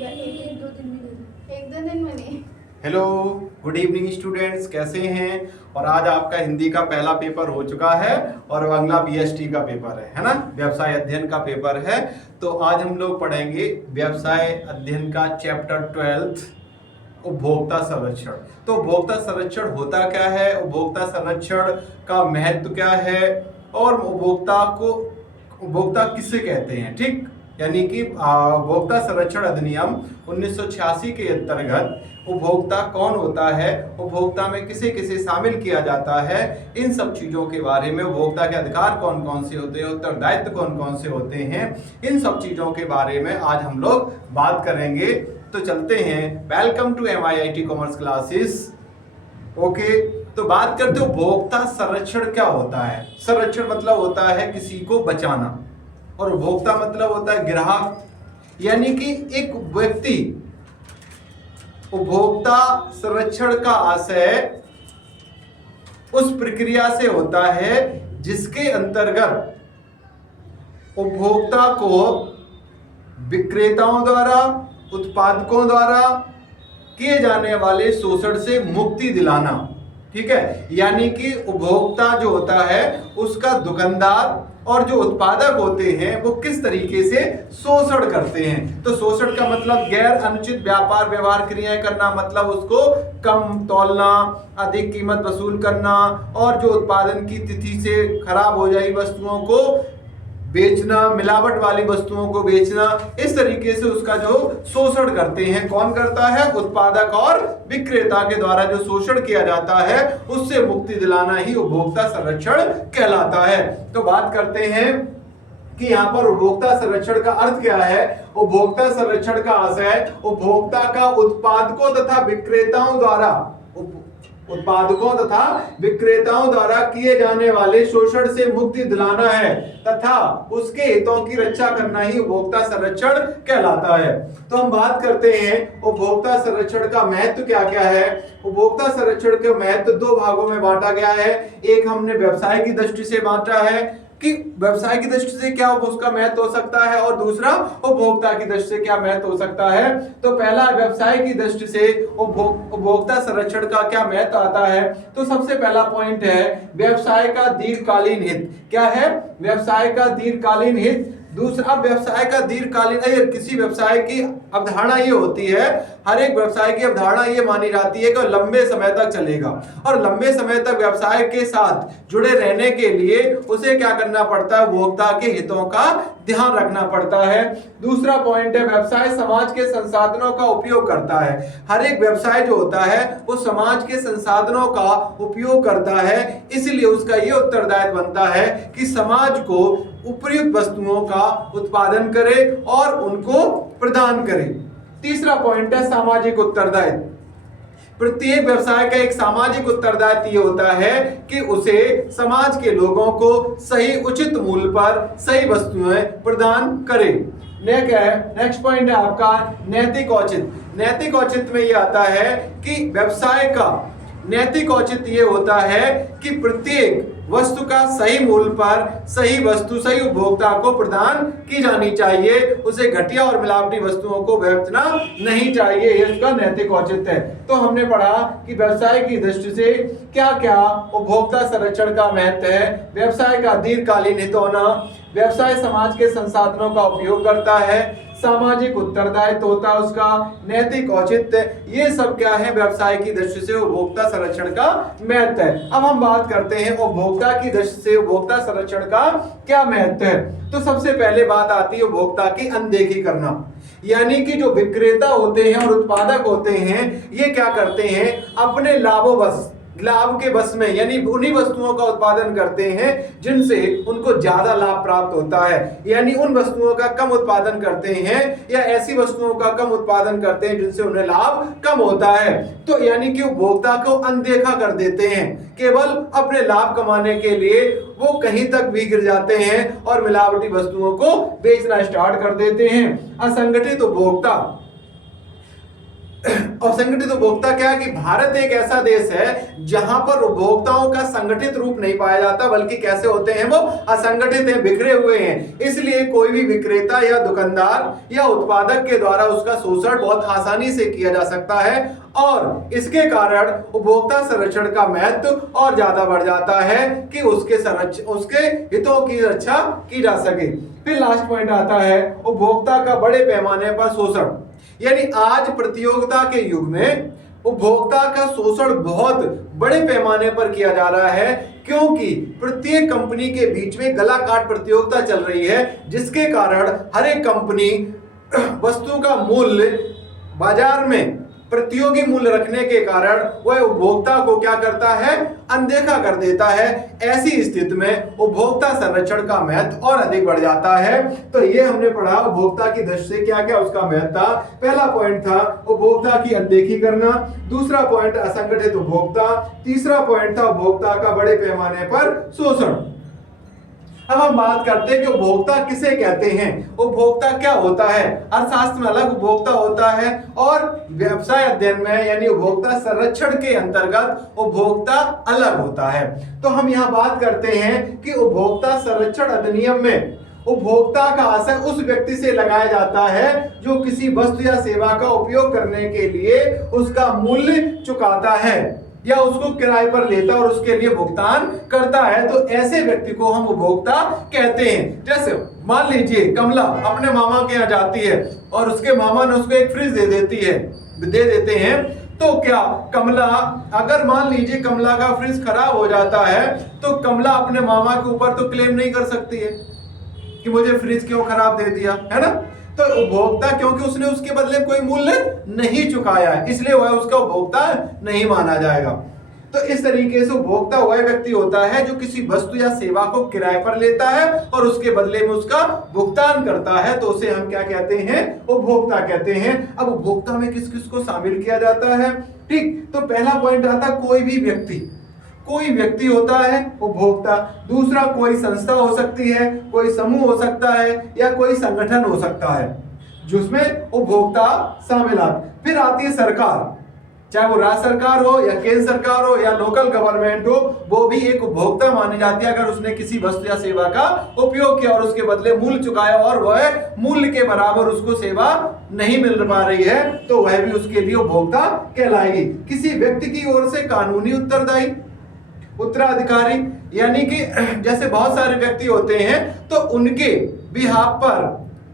या एक दो दिन में, एक दो दिन में नहीं। हेलो, गुड इवनिंग स्टूडेंट्स, कैसे हैं। और आज आपका हिंदी का पहला पेपर हो चुका है और अगला बीएसटी का पेपर है ना, व्यवसाय अध्ययन का पेपर है। तो आज हम लोग पढ़ेंगे व्यवसाय अध्ययन का चैप्टर 12 उपभोक्ता संरक्षण। तो उपभोक्ता संरक्षण होता क्या है, उपभोक्ता संरक्षण का महत्व क्या है और उपभोक्ता किसे कहते हैं। ठीक, यानी कि उपभोक्ता संरक्षण अधिनियम 1986 के अंतर्गत उपभोक्ता कौन होता है, उपभोक्ता में किसे किसे शामिल किया जाता है, इन सब चीजों के बारे में, उपभोक्ता के अधिकार कौन कौन से होते हैं, उत्तरदायित्व कौन कौन से होते हैं, इन सब चीजों के बारे में आज हम लोग बात करेंगे। तो चलते हैं। Welcome to MIIT commerce classes. Okay, तो बात करते हो उपभोक्ता संरक्षण क्या होता है। संरक्षण मतलब होता है किसी को बचाना, और उपभोक्ता मतलब होता है ग्राहक, यानी कि एक व्यक्ति। उपभोक्ता संरक्षण का आशय उस प्रक्रिया से होता है जिसके अंतर्गत उपभोक्ता को विक्रेताओं द्वारा, उत्पादकों द्वारा किए जाने वाले शोषण से मुक्ति दिलाना। ठीक है, यानी कि उपभोक्ता जो होता है उसका दुकानदार और जो उत्पादक होते हैं वो किस तरीके से शोषण करते हैं। तो शोषण का मतलब गैर अनुचित व्यापार व्यवहार क्रियाएं करना, मतलब उसको कम तौलना, अधिक कीमत वसूल करना, और जो उत्पादन की तिथि से खराब हो जाई वस्तुओं को बेचना, मिलावट वाली वस्तुओं को बेचना, इस तरीके से उसका जो शोषण करते हैं। कौन करता है? उत्पादक और विक्रेता के द्वारा जो शोषण किया जाता है उससे मुक्ति दिलाना ही उपभोक्ता संरक्षण कहलाता है। तो बात करते हैं कि यहाँ पर उपभोक्ता संरक्षण का अर्थ क्या है। उपभोक्ता संरक्षण का आशय उपभोक्ता का उत्पादकों तथा विक्रेताओं द्वारा किए जाने वाले शोषण से मुक्ति दिलाना है तथा उसके हितों की रक्षा करना ही उपभोक्ता संरक्षण कहलाता है। तो हम बात करते हैं उपभोक्ता संरक्षण का महत्व क्या क्या है। उपभोक्ता संरक्षण के महत्व दो भागों में बांटा गया है। एक हमने व्यवसाय की दृष्टि से बांटा है कि व्यवसाय की दृष्टि से क्या उसका महत्व हो सकता है, और दूसरा उपभोक्ता की दृष्टि से क्या महत्व हो सकता है। तो पहला व्यवसाय की दृष्टि से उपभोक्ता संरक्षण का क्या महत्व आता है। तो सबसे पहला पॉइंट है व्यवसाय का दीर्घकालीन हित। क्या है? व्यवसाय का दीर्घकालीन हित। दूसरा, व्यवसाय का दीर्घकालीन, किसी व्यवसाय की अवधारणा ये होती है, हर एक व्यवसाय की अवधारणा ये मानी जाती है कि लंबे समय तक चलेगा, और लंबे समय तक व्यवसाय के साथ जुड़े रहने के लिए उसे क्या करना पड़ता है, उपभोक्ता के हितों का ध्यान रखना पड़ता है। दूसरा पॉइंट है व्यवसाय समाज के संसाधनों का उपयोग करता है। हर एक व्यवसाय जो होता है वो समाज के संसाधनों का उपयोग करता है, इसलिए उसका ये उत्तरदायित्व बनता है कि समाज को उपयुक्त वस्तुओं का उत्पादन करे और उनको प्रदान करे। तीसरा पॉइंट है सामाजिक उत्तरदायित्व। प्रत्येक व्यवसाय का एक सामाजिक उत्तरदायित्व ये होता है कि उसे समाज के लोगों को सही उचित मूल्य पर सही वस्तुएं प्रदान करे। नेक्स्ट पॉइंट है आपका नैतिक औचित्य। नैतिक औचित्य में ये आता है कि व्यवसाय का नैतिक औचित्य ये होता है कि प्रत्येक वस्तु का सही मूल्य पर सही वस्तु सही उपभोक्ता को प्रदान की जानी चाहिए, उसे घटिया और मिलावटी वस्तुओं को बेचना नहीं चाहिए, ये उसका नैतिक औचित्य है। तो हमने पढ़ा कि व्यवसाय की दृष्टि से क्या क्या उपभोक्ता संरक्षण का महत्व है। व्यवसाय का दीर्घकालीन हित होना, व्यवसाय समाज के संसाधनों का उपयोग करता है, सामाजिक उत्तरदायित्व होता है उसका, नैतिक औचित्य, ये सब क्या है व्यवसाय की दृष्टि से उपभोक्ता संरक्षण का महत्व है। अब हम बात करते हैं उपभोक्ता की दृष्टि से उपभोक्ता संरक्षण का क्या महत्व है। तो सबसे पहले बात आती है उपभोक्ता की अनदेखी करना, यानी कि जो विक्रेता होते हैं और उत्पादक होते हैं ये क्या करते हैं, अपने लाभ के बस में, यानी उन्हीं वस्तुओं का उत्पादन करते हैं जिनसे उनको ज्यादा लाभ प्राप्त होता है, यानी उन वस्तुओं का कम उत्पादन करते हैं या ऐसी वस्तुओं का कम उत्पादन करते हैं जिनसे उन्हें लाभ कम होता है। तो यानी कि उपभोक्ता को अनदेखा कर देते हैं, केवल अपने लाभ कमाने के लिए वो कहीं तक भी गिर जाते हैं और मिलावटी वस्तुओं को बेचना स्टार्ट कर देते हैं। असंगठित उपभोक्ता, असंगठित उपभोक्ता क्या है कि भारत एक ऐसा देश है जहां पर उपभोक्ताओं का संगठित रूप नहीं पाया जाता, बल्कि कैसे होते हैं, वो असंगठित हैं, बिखरे हुए हैं। इसलिए कोई भी विक्रेता या दुकानदार या उत्पादक के द्वारा उसका शोषण बहुत आसानी से किया जा सकता है और इसके कारण उपभोक्ता संरक्षण का महत्व और ज्यादा बढ़ जाता है कि उसके हितों की रक्षा की जा सके। फिर लास्ट पॉइंट आता है उपभोक्ता का बड़े पैमाने पर शोषण। यानी आज प्रतियोगिता के युग में उपभोक्ता का शोषण बहुत बड़े पैमाने पर किया जा रहा है, क्योंकि प्रत्येक कंपनी के बीच में गला काट प्रतियोगिता चल रही है, जिसके कारण हर एक कंपनी वस्तु का मूल्य बाजार में प्रतियोगी मूल्य रखने के कारण वह उपभोक्ता को क्या करता है, अनदेखा कर देता है। ऐसी स्थिति में उपभोक्ता संरक्षण का महत्व और अधिक बढ़ जाता है। तो ये हमने पढ़ा उपभोक्ता की दृष्टि से क्या क्या उसका महत्व था। पहला पॉइंट था उपभोक्ता की अनदेखी करना, दूसरा पॉइंट असंगठित उपभोक्ता, तीसरा पॉइंट था उपभोक्ता का बड़े पैमाने पर शोषण। अब हम बात करते हैं कि उपभोक्ता किसे कहते हैं, उपभोक्ता क्या होता है। अर्थशास्त्र में अलग उपभोक्ता होता है और व्यवसाय अध्ययन में यानी उपभोक्ता संरक्षण के अंतर्गत उपभोक्ता अलग होता है। तो हम यहाँ बात करते हैं कि उपभोक्ता संरक्षण अधिनियम में उपभोक्ता का आशय उस व्यक्ति से लगाया जाता है जो किसी वस्तु या सेवा का उपयोग करने के लिए उसका मूल्य चुकाता है या उसको किराए पर लेता और उसके लिए भुगतान करता है। तो ऐसे व्यक्ति को हम उपभोक्ता कहते हैं। जैसे मान लीजिए कमला अपने मामा के यहाँ जाती है और उसके मामा ने उसको एक फ्रिज दे देते हैं, तो क्या कमला, अगर मान लीजिए कमला का फ्रिज खराब हो जाता है तो कमला अपने मामा के ऊपर तो क्लेम नहीं कर सकती है कि मुझे फ्रिज क्यों खराब दे दिया, है ना। तो उपभोक्ता, क्योंकि उसने उसके बदले कोई मूल्य नहीं चुकाया है, इसलिए वह उसका उपभोक्ता नहीं माना जाएगा। तो इस तरीके से उपभोक्ता वह व्यक्ति होता है जो किसी वस्तु या सेवा को किराए पर लेता है और उसके बदले में उसका भुगतान करता है, तो उसे हम क्या कहते हैं, उपभोक्ता कहते हैं। अब उपभोक्ता में किस किस को शामिल किया जाता है, ठीक। तो पहला पॉइंट आता है कोई व्यक्ति होता है उपभोक्ता। दूसरा कोई संस्था हो सकती है, कोई समूह हो सकता है या कोई संगठन हो सकता है जिसमें उपभोक्ता शामिल आते। फिर आती है सरकार, चाहे वो राज्य सरकार हो या केंद्र सरकार हो या लोकल गवर्नमेंट हो, वो भी एक उपभोक्ता मानी जाती है अगर उसने किसी वस्तु या सेवा का उपयोग किया और उसके बदले मूल्य चुकाया और वह मूल्य के बराबर उसको सेवा नहीं मिल पा रही है, तो वह भी उसके लिए उपभोक्ता कहलाएगी। किसी व्यक्ति की ओर से कानूनी उत्तराधिकारी, यानी कि जैसे बहुत सारे व्यक्ति होते हैं तो उनके बिहाफ पर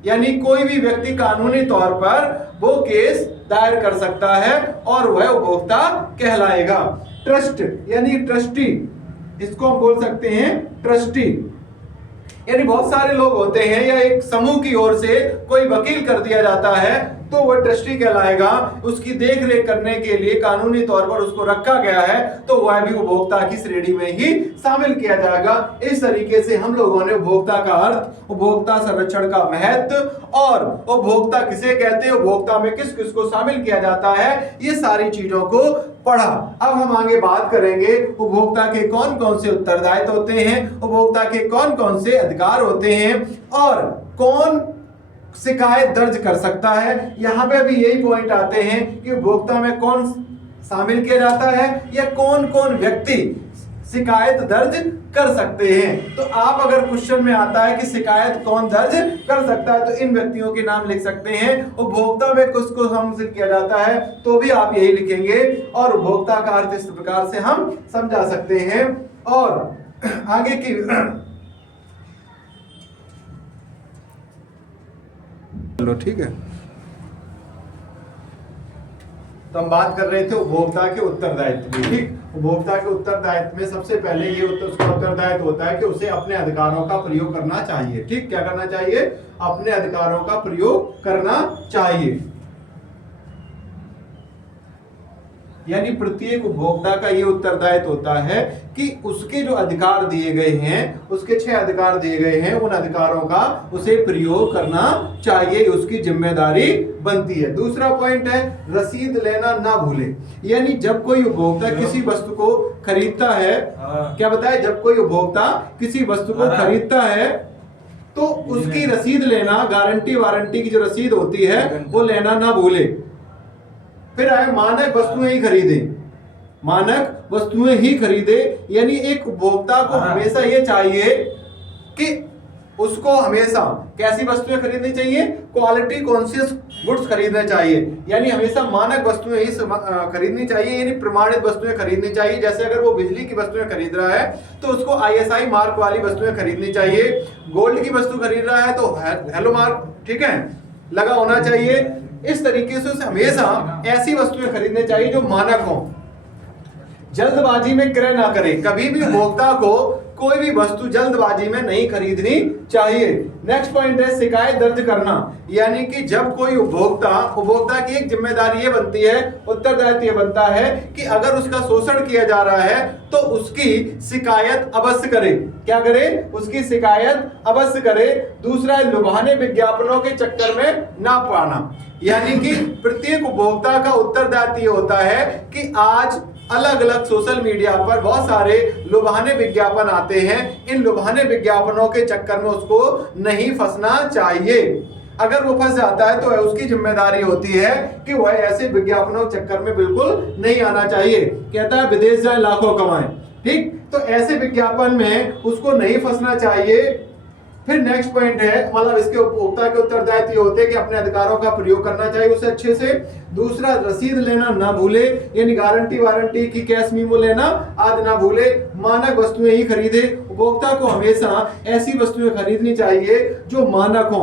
यानी कोई भी व्यक्ति कानूनी तौर पर वो केस दायर कर सकता है और वह उपभोक्ता कहलाएगा। ट्रस्ट यानी ट्रस्टी, इसको हम बोल सकते हैं ट्रस्टी, यानी बहुत सारे लोग होते हैं या एक समूह की ओर से कोई वकील कर दिया जाता है तो वह ट्रस्टी कहलाएगा। उसकी देख रेख करने के लिए कानूनी तौर पर उसको रखा गया है, तो वह भी उपभोक्ता की श्रेणी में ही शामिल किया जाएगा। इस तरीके से हम लोगों ने उपभोक्ता का अर्थ, उपभोक्ता संरक्षण का महत्व और उपभोक्ता किसे कहते हैं, उपभोक्ता में किस किस को शामिल किया जाता है, ये सारी चीजों को पढ़ा। अब हम आगे बात करेंगे उपभोक्ता के कौन कौन से उत्तरदायित्व होते हैं, उपभोक्ता के कौन कौन से अधिकार होते हैं और कौन शिकायत दर्ज कर सकता है। यहाँ पे भी यही पॉइंट आते हैं कि उपभोक्ता में कौन शामिल किया जाता है या कौन कौन व्यक्ति शिकायत दर्ज कर सकते हैं। तो आप अगर क्वेश्चन में आता है कि शिकायत कौन दर्ज कर सकता है तो इन व्यक्तियों के नाम लिख सकते हैं। उपभोक्ता में किसको शामिल किया जाता है तो भी आप यही लिखेंगे और उपभोक्ता का अर्थ इस प्रकार से हम समझा सकते हैं। और आगे की चलो ठीक है, तो हम बात कर रहे थे उपभोक्ता के उत्तरदायित्व की। ठीक, उपभोक्ता के उत्तरदायित्व में सबसे पहले ये उसका उत्तरदायित्व होता है कि उसे अपने अधिकारों का प्रयोग करना चाहिए। ठीक, क्या करना चाहिए, अपने अधिकारों का प्रयोग करना चाहिए। यानी प्रत्येक उपभोक्ता का ये उत्तरदायित्व होता है कि उसके जो अधिकार दिए गए हैं, उसके 6 अधिकार दिए गए हैं, उन अधिकारों का उसे प्रयोग करना चाहिए, उसकी जिम्मेदारी बनती है। दूसरा पॉइंट है रसीद लेना ना भूले। यानी जब कोई उपभोक्ता किसी वस्तु को खरीदता है, क्या बताए, जब कोई उपभोक्ता किसी वस्तु को खरीदता है तो उसकी रसीद लेना, गारंटी वारंटी की जो रसीद होती है वो लेना ना भूले। फिर आए मानक वस्तुएं ही खरीदे, मानक वस्तुएं ही खरीदे, यानी एक उपभोक्ता को हमेशा ये चाहिए कि उसको हमेशा कैसी वस्तुएं खरीदनी चाहिए, क्वालिटी कॉन्शियस गुड्स खरीदने चाहिए, यानी हमेशा मानक वस्तुएं ही खरीदनी चाहिए, यानी प्रमाणित वस्तुएं खरीदनी चाहिए। जैसे अगर वो बिजली की वस्तुएं खरीद रहा है तो उसको ISI मार्क वाली वस्तुएं खरीदनी चाहिए, गोल्ड की वस्तु खरीद रहा है तो हेलो मार्क, ठीक है, लगा होना चाहिए। इस तरीके से उसे हमेशा ऐसी वस्तुएं खरीदनी चाहिए जो मानक हो, जल्दबाजी में क्रय ना करे। कभी भी उपभोक्ता को कोई भी वस्तु जल्दबाजी में नहीं खरीदनी चाहिए। नेक्स्ट पॉइंट है शिकायत दर्ज करना, यानी कि जब कोई उपभोक्ता की एक जिम्मेदारी ये बनती है, उत्तरदायित्व ये बनता है कि अगर उसका शोषण किया जा रहा है तो उसकी शिकायत अवश्य करे। क्या करे? उसकी शिकायत अवश्य करे। दूसरा है लुभाने विज्ञापनों के चक्कर में ना पाना, यानी कि प्रत्येक उपभोक्ता का उत्तरदायित्व ये होता है कि आज अलग अलग सोशल मीडिया पर बहुत सारे लुभाने विज्ञापन आते हैं, इन लुभाने विज्ञापनों के चक्कर में उसको नहीं फंसना चाहिए। अगर वो फंस जाता है तो उसकी जिम्मेदारी होती है कि वह ऐसे विज्ञापनों के चक्कर में बिल्कुल नहीं आना चाहिए। कहता है विदेश जाए लाखों कमाएं, ठीक, तो ऐसे विज्ञापन में उसको नहीं फंसना चाहिए। फिर नेक्स्ट पॉइंट है, मतलब इसके उपभोक्ता के उत्तरदायित्व होते हैं कि अपने अधिकारों का प्रयोग करना चाहिए उसे अच्छे से। दूसरा, रसीद लेना ना भूले, यानी गारंटी वारंटी की कैश मीमो लेना आदि ना भूले। मानक वस्तुएं ही खरीदे, उपभोक्ता को हमेशा ऐसी वस्तुएं खरीदनी चाहिए जो मानक हो,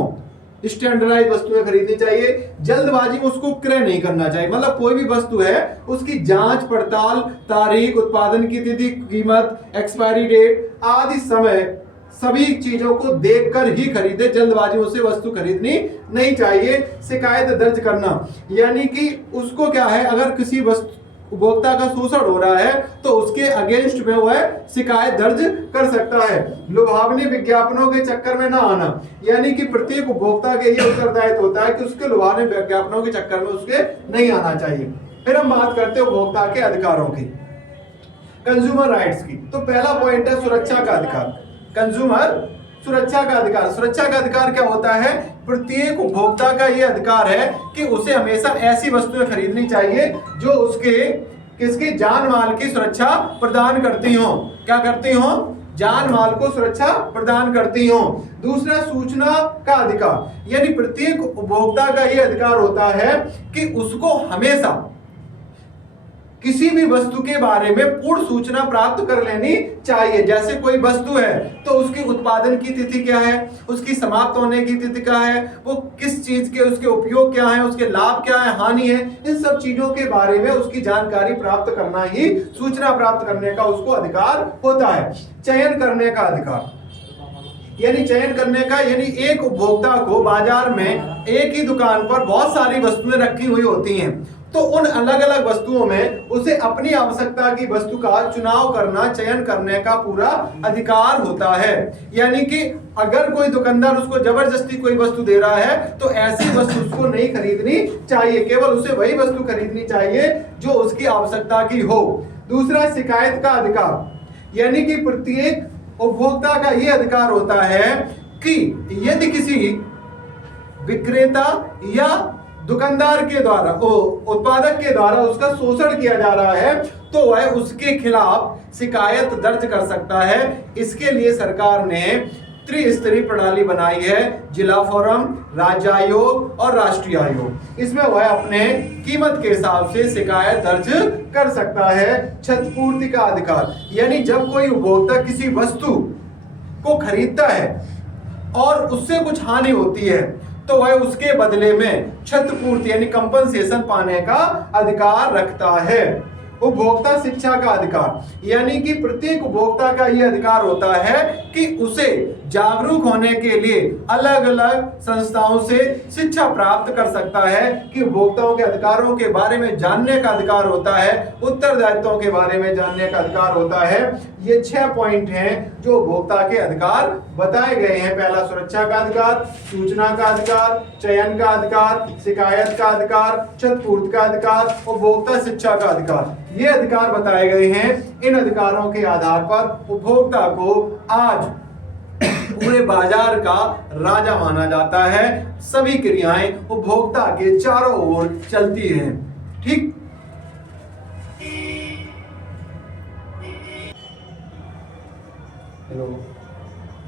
स्टैंडर्डाइज वस्तुएं खरीदनी चाहिए। जल्दबाजी में उसको क्रय नहीं करना चाहिए, मतलब कोई भी वस्तु है उसकी जांच पड़ताल, तारीख, उत्पादन की तिथि, कीमत, एक्सपायरी डेट आदि समय सभी चीजों को देखकर ही खरीदे, जल्दबाजी में उसे वस्तु खरीदनी नहीं चाहिए। शिकायत दर्ज करना, यानी कि उसको क्या है, अगर किसी वस्तु उपभोक्ता का शोषण हो रहा है तो उसके अगेंस्ट में वह शिकायत दर्ज कर सकता है। लुभावनी विज्ञापनों के चक्कर में ना आना, यानी कि प्रत्येक उपभोक्ता के ये उत्तरदायित्व होता है कि उसके लुभावनी विज्ञापनों के चक्कर में उसके नहीं आना चाहिए। फिर हम बात करते हैं उपभोक्ता के अधिकारों की, कंज्यूमर राइट्स की। तो पहला पॉइंट है सुरक्षा का अधिकार, कंज्यूमर सुरक्षा का अधिकार। सुरक्षा का अधिकार क्या होता है? प्रत्येक उपभोक्ता का यह अधिकार है कि उसे हमेशा ऐसी वस्तुएं खरीदनी चाहिए जो उसके किसकी जान माल की सुरक्षा प्रदान करती हो। क्या करती हो? जान माल को सुरक्षा प्रदान करती हो। दूसरा, सूचना का अधिकार, यानी प्रत्येक उपभोक्ता का यह अधिकार होता है कि उसको हमेशा किसी भी वस्तु के बारे में पूर्ण सूचना प्राप्त कर लेनी चाहिए। जैसे कोई वस्तु है तो उसकी उत्पादन की तिथि क्या है, उसकी समाप्त होने की तिथि क्या है, वो किस चीज के, उसके उपयोग क्या है, उसके लाभ क्या है, हानि है, इन सब चीजों के बारे में उसकी जानकारी प्राप्त करना ही सूचना प्राप्त करने का उसको अधिकार होता है। चयन करने का अधिकार, यानी चयन करने का, यानी एक उपभोक्ता को बाजार में एक ही दुकान पर बहुत सारी वस्तुएं रखी हुई होती हैं, तो उन अलग अलग वस्तुओं में उसे अपनी आवश्यकता की वस्तु का चुनाव करना, चयन करने का पूरा अधिकार होता है। यानी कि अगर कोई दुकानदार उसको जबरदस्ती कोई वस्तु दे रहा है तो ऐसी वस्तु उसको नहीं खरीदनी चाहिए, केवल उसे वही वस्तु खरीदनी चाहिए जो उसकी आवश्यकता की हो। दूसरा, शिकायत का अधिकार, यानी कि प्रत्येक उपभोक्ता का यह अधिकार होता है कि यदि किसी विक्रेता या दुकानदार के द्वारा, उत्पादक के द्वारा उसका शोषण किया जा रहा है तो वह उसके खिलाफ शिकायत दर्ज कर सकता है। इसके लिए सरकार ने त्रिस्तरीय प्रणाली बनाई है, जिला फोरम, राज्य आयोग और राष्ट्रीय आयोग। इसमें वह अपने कीमत के हिसाब से शिकायत दर्ज कर सकता है। क्षतिपूर्ति का अधिकार, यानी जब कोई उपभोक्ता किसी वस्तु को खरीदता है और उससे कुछ हानि होती है तो वह उसके बदले में क्षतिपूर्ति यानी कंपनसेशन पाने का अधिकार रखता है। उपभोक्ता शिक्षा का अधिकार, यानी कि प्रत्येक उपभोक्ता का यह अधिकार होता है कि उसे जागरूक होने के लिए अलग अलग संस्थाओं से शिक्षा प्राप्त कर सकता है, कि उपभोक्ताओं के अधिकारों के बारे में जानने का अधिकार होता है, उत्तरदायित्वों के बारे में जानने का अधिकार होता है। ये 6 पॉइंट हैं जो उपभोक्ता के अधिकार बताए गए हैं। पहला, सुरक्षा का अधिकार, सूचना का अधिकार, चयन का अधिकार, शिकायत का अधिकार, क्षतिपूर्ति का अधिकार, उपभोक्ता शिक्षा का अधिकार, ये अधिकार बताए गए हैं। इन अधिकारों के आधार पर उपभोक्ता को आज पूरे बाजार का राजा माना जाता है। सभी क्रियाएं उपभोक्ता के चारों ओर चलती हैं। ठीक। हेलो,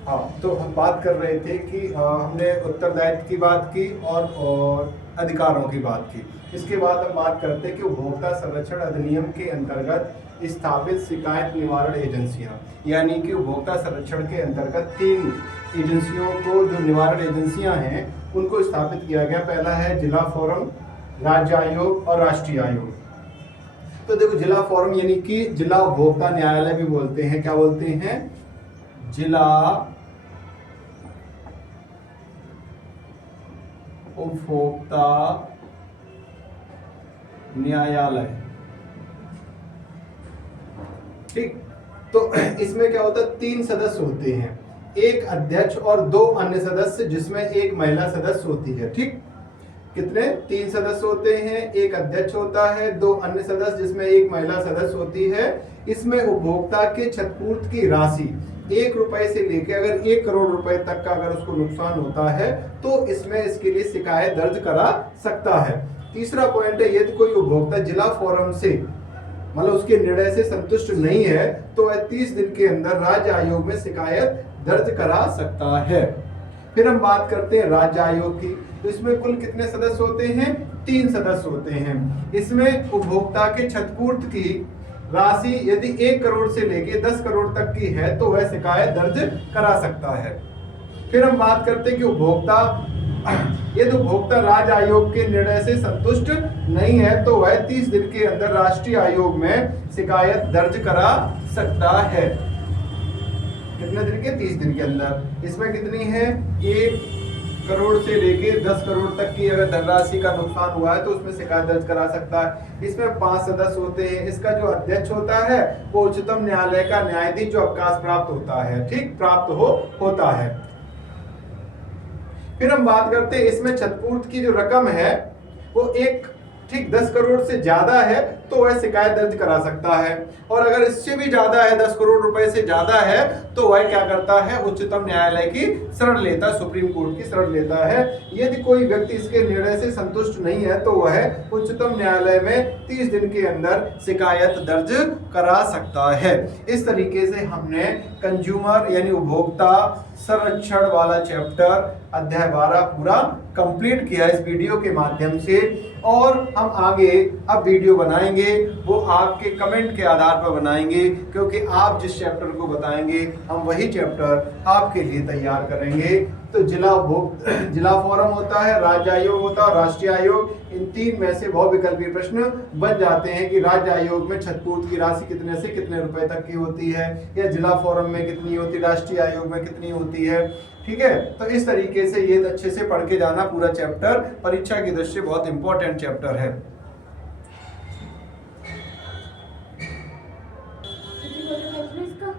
हाँ, तो हम बात कर रहे थे कि हमने उत्तरदायित्व की बात की और अधिकारों की बात की। इसके बाद हम बात करते हैं कि उपभोक्ता संरक्षण अधिनियम के अंतर्गत स्थापित शिकायत निवारण एजेंसियां, यानी कि उपभोक्ता संरक्षण के अंतर्गत 3 एजेंसियों को, जो निवारण एजेंसियां हैं, उनको स्थापित किया गया। पहला है जिला फोरम, राज्य आयोग और राष्ट्रीय आयोग। तो देखो, जिला फोरम यानी कि जिला उपभोक्ता न्यायालय भी बोलते हैं। क्या बोलते हैं? जिला उपभोक्ता न्यायालय, ठीक। तो इसमें क्या होता है, 3 सदस्य होते हैं, एक अध्यक्ष और 2 अन्य सदस्य, जिसमें एक महिला सदस्य होती है, ठीक। कितने? 3 सदस्य होते हैं, एक अध्यक्ष होता है, 2 अन्य सदस्य, जिसमें एक महिला सदस्य होती है। इसमें उपभोक्ता के क्षतिपूर्ति की राशि 1 रुपए से लेकर अगर 1 करोड़ रुपए तक का अगर उसको नुकसान होता है तो इसमें इसके लिए शिकायत दर्ज करा सकता है। तीसरा पॉइंट है, यदि कोई उपभोक्ता जिला फोरम से, मतलब उसके निर्णय से संतुष्ट नहीं है, तो वह 30 दिन के अंदर राज्य आयोग में शिकायत दर्ज करा सकता है। फिर हम बात करते हैं राज्य आयोग की। तो इसमें कुल कितने सदस्य होते हैं? 3 सदस्य होते हैं। इसमें उपभोक्ता के क्षतिपूर्ति की राशि यदि 1 करोड़ से लेके 10 करोड़ तक की है तो वह शिकायत दर्ज करा सकता है। फिर हम बात करते हैं कि यदि उपभोक्ता राज्य आयोग के निर्णय से संतुष्ट नहीं है तो वह 30 दिन के अंदर राष्ट्रीय आयोग में शिकायत दर्ज करा सकता है। कितने दिन के? 30 दिन के अंदर। इसमें कितनी है? 1 करोड़ से लेके 10 करोड़ तक की अगर धनराशि का नुकसान हुआ है तो उसमें शिकायत दर्ज करा सकता है। इसमें 5 सदस्य होते हैं। इसका जो अध्यक्ष होता है वो उच्चतम न्यायालय का न्यायाधीश जो अवकाश प्राप्त होता है, ठीक, प्राप्त होता है। फिर हम बात करते हैं, इसमें क्षतिपूर्ति की जो रकम है वो 10 करोड़ से ज्यादा है तो वह शिकायत दर्ज करा सकता है, और अगर इससे भी ज्यादा है, 10 करोड़ रुपए से ज्यादा है, तो वह क्या करता है? उच्चतम न्यायालय की शरण लेता है, सुप्रीम कोर्ट की शरण लेता है। यदि कोई व्यक्ति इसके निर्णय से संतुष्ट नहीं है तो वह उच्चतम न्यायालय में 30 दिन के अंदर शिकायत दर्ज करा सकता है। इस तरीके से हमने कंज्यूमर यानी उपभोक्ता संरक्षण वाला चैप्टर अध्याय 12 पूरा कंप्लीट किया इस वीडियो के माध्यम से। और हम आगे अब वीडियो बनाएंगे, वो आपके कमेंट के आधार पर बनाएंगे, क्योंकि आप जिस चैप्टर को बताएंगे हम वही चैप्टर आपके लिए तैयार करेंगे। तो जिला फोरम होता है, राज्य आयोग होता है और राष्ट्रीय आयोग। इन 3 में से बहुविकल्पीय प्रश्न बन जाते हैं कि राज्य आयोग में क्षतिपूर्ति की राशि कितने से कितने रुपए तक की होती है, या जिला फोरम में कितनी होती है, राष्ट्रीय आयोग में कितनी होती है, ठीक है। तो इस तरीके से ये अच्छे से पढ़ के जाना, पूरा चैप्टर परीक्षा की दृष्टि से बहुत इंपॉर्टेंट चैप्टर है। कितनी फोटो खींच लो इसका?